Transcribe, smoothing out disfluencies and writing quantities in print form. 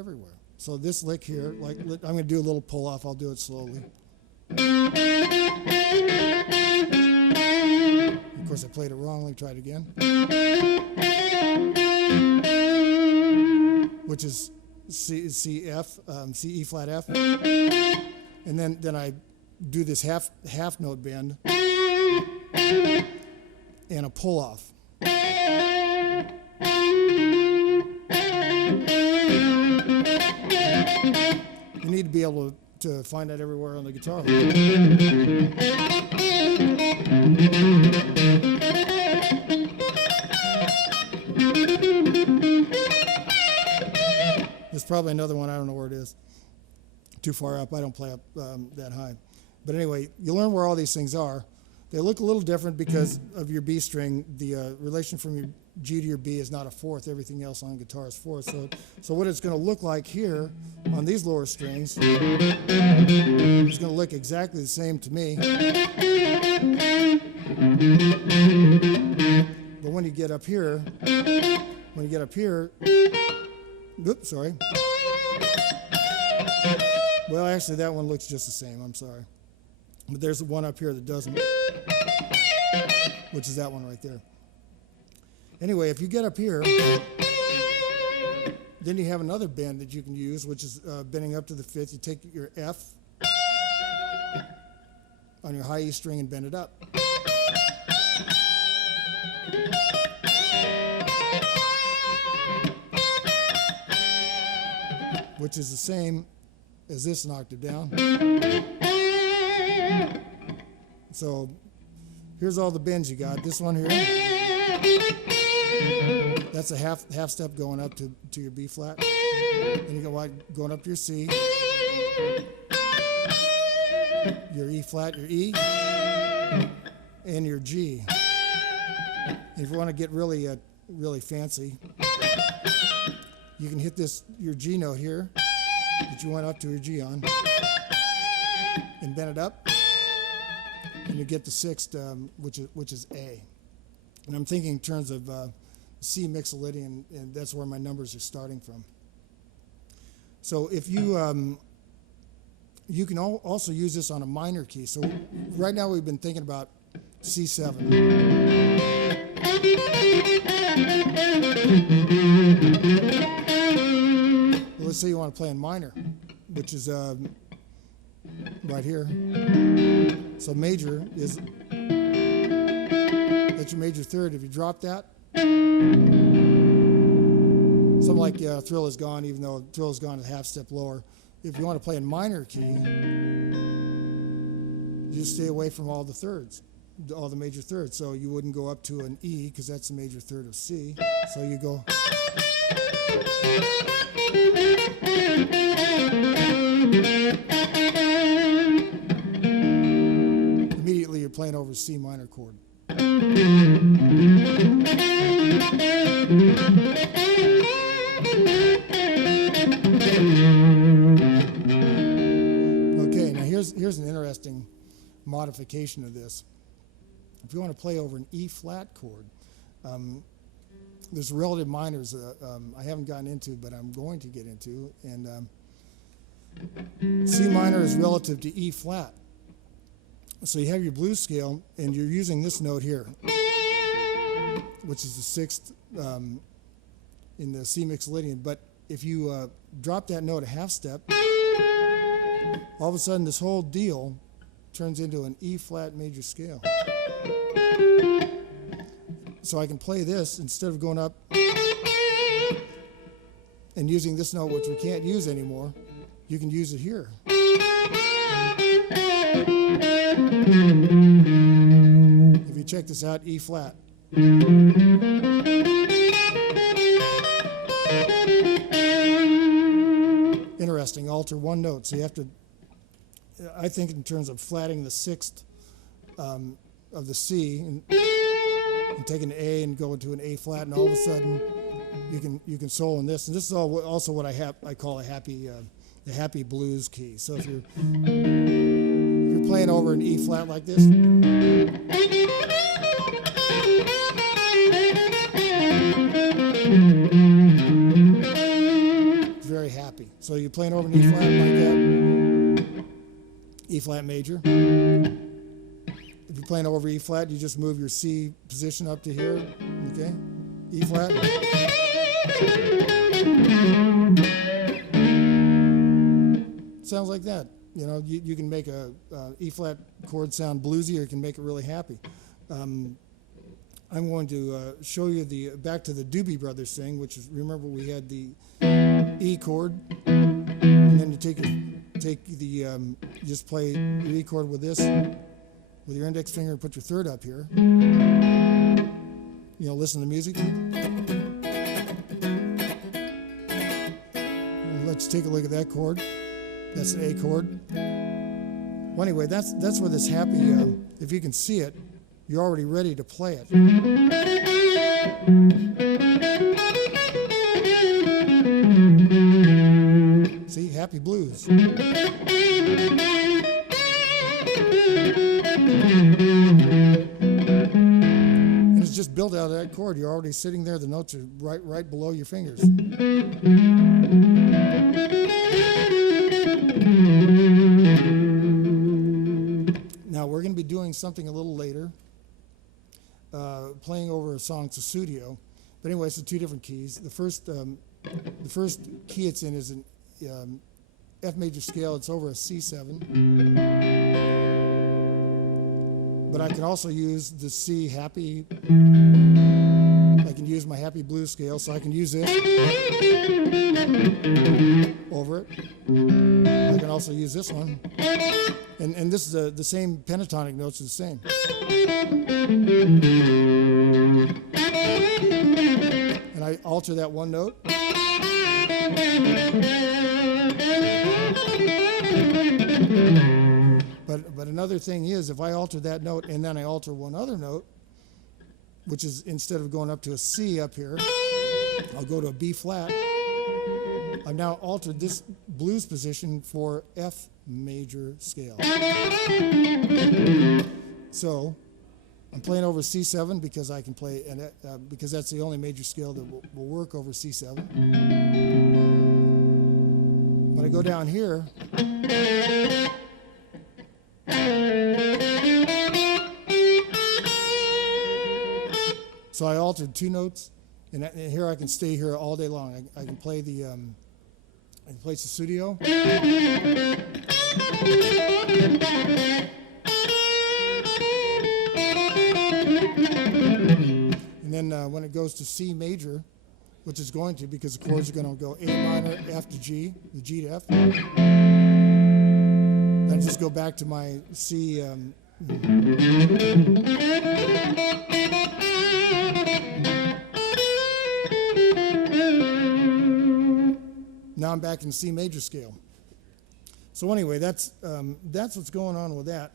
everywhere. So this lick here, like I'm going to do a little pull off. I'll do it slowly. Of course, I played it wrong. Let me try it again. Which is C E flat F, and then I do this half note bend and a pull off. You need to be able to find that everywhere on the guitar. There's probably another one. I don't know where it is. Too far up. I don't play up that high. But anyway, you learn where all these things are. They look a little different because of your B string. The relation from your G to your B is not a fourth. Everything else on guitar is fourth. So what it's going to look like here on these lower strings is going to look exactly the same to me. But when you get up here, oops, sorry. Well, actually, that one looks just the same. I'm sorry. But there's one up here that doesn't, which is that one right there. Anyway, if you get up here, then you have another bend that you can use, which is bending up to the fifth. You take your F on your high E string and bend it up. Which is the same as this an octave down. So here's all the bends you got. This one here, that's a half step going up to your B flat. Then you go going up to your C, your E flat, your E, and your G. And if you want to get really fancy, you can hit your G note here that you went up to your G on, and bend it up, and you get the sixth, which is A. And I'm thinking in terms of C Mixolydian, and that's where my numbers are starting from. So if you you can also use this on a minor key. So right now we've been thinking about C7. Let's say you want to play in minor, which is right here. So major is, that's your major third. If you drop that, something like Thrill Is Gone, even though Thrill Is Gone is a half step lower. If you want to play in minor key, you just stay away from all the thirds, all the major thirds. So you wouldn't go up to an E because that's the major third of C. So you go. Immediately you're playing over a C minor chord. Okay, now here's an interesting modification of this. If you want to play over an E flat chord, there's relative minors I haven't gotten into, but I'm going to get into, and C minor is relative to E flat. So you have your blues scale, and you're using this note here, which is the sixth in the C Mixolydian. But if you drop that note a half step, all of a sudden this whole deal turns into an E flat major scale. So I can play this instead of going up and using this note, which we can't use anymore. You can use it here. If you check this out, E flat. Interesting, alter one note. So you have to, I think in terms of flatting the sixth of the C, and take an A and go into an A flat, and all of a sudden you can solo in this. And this is also what I call a happy blues key. So if you're playing over an E flat like this, it's very happy. So you're playing over an E flat like that, E flat major. If you're playing over E flat, you just move your C position up to here, okay? E flat. Sounds like that. You know, you can make a E flat chord sound bluesy, or you can make it really happy. I'm going to show you back to the Doobie Brothers thing, which is, remember we had the E chord, and then you you just play your E chord with this, with your index finger, and put your third up here. You know, listen to the music. Well, let's take a look at that chord. That's an A chord. Well, anyway, that's where this happy, if you can see it, you're already ready to play it. See, happy blues. And it's just built out of that chord. You're already sitting there. The notes are right below your fingers. Now we're going to be doing something a little later, playing over a song Sussudio. But anyway, it's two different keys. The first key it's in is an F major scale. It's over a C7. But I can also use the C happy. I can use my happy blues scale, so I can use this over it. I can also use this one. And this is the same pentatonic notes are the same. And I alter that one note. But another thing is, if I alter that note and then I alter one other note, which is, instead of going up to a C up here, I'll go to a B flat. I've now altered this blues position for F major scale. So I'm playing over C7 because I can play, because that's the only major scale that will work over C7. When I go down here, so I altered two notes, and here I can stay here all day long. I can play the I can play Sussudio. And then when it goes to C major, which is going to, because the chords are going to go A minor, F to G, the G to F. Then I just go back to my C. Now I'm back in C major scale. So anyway, that's what's going on with that.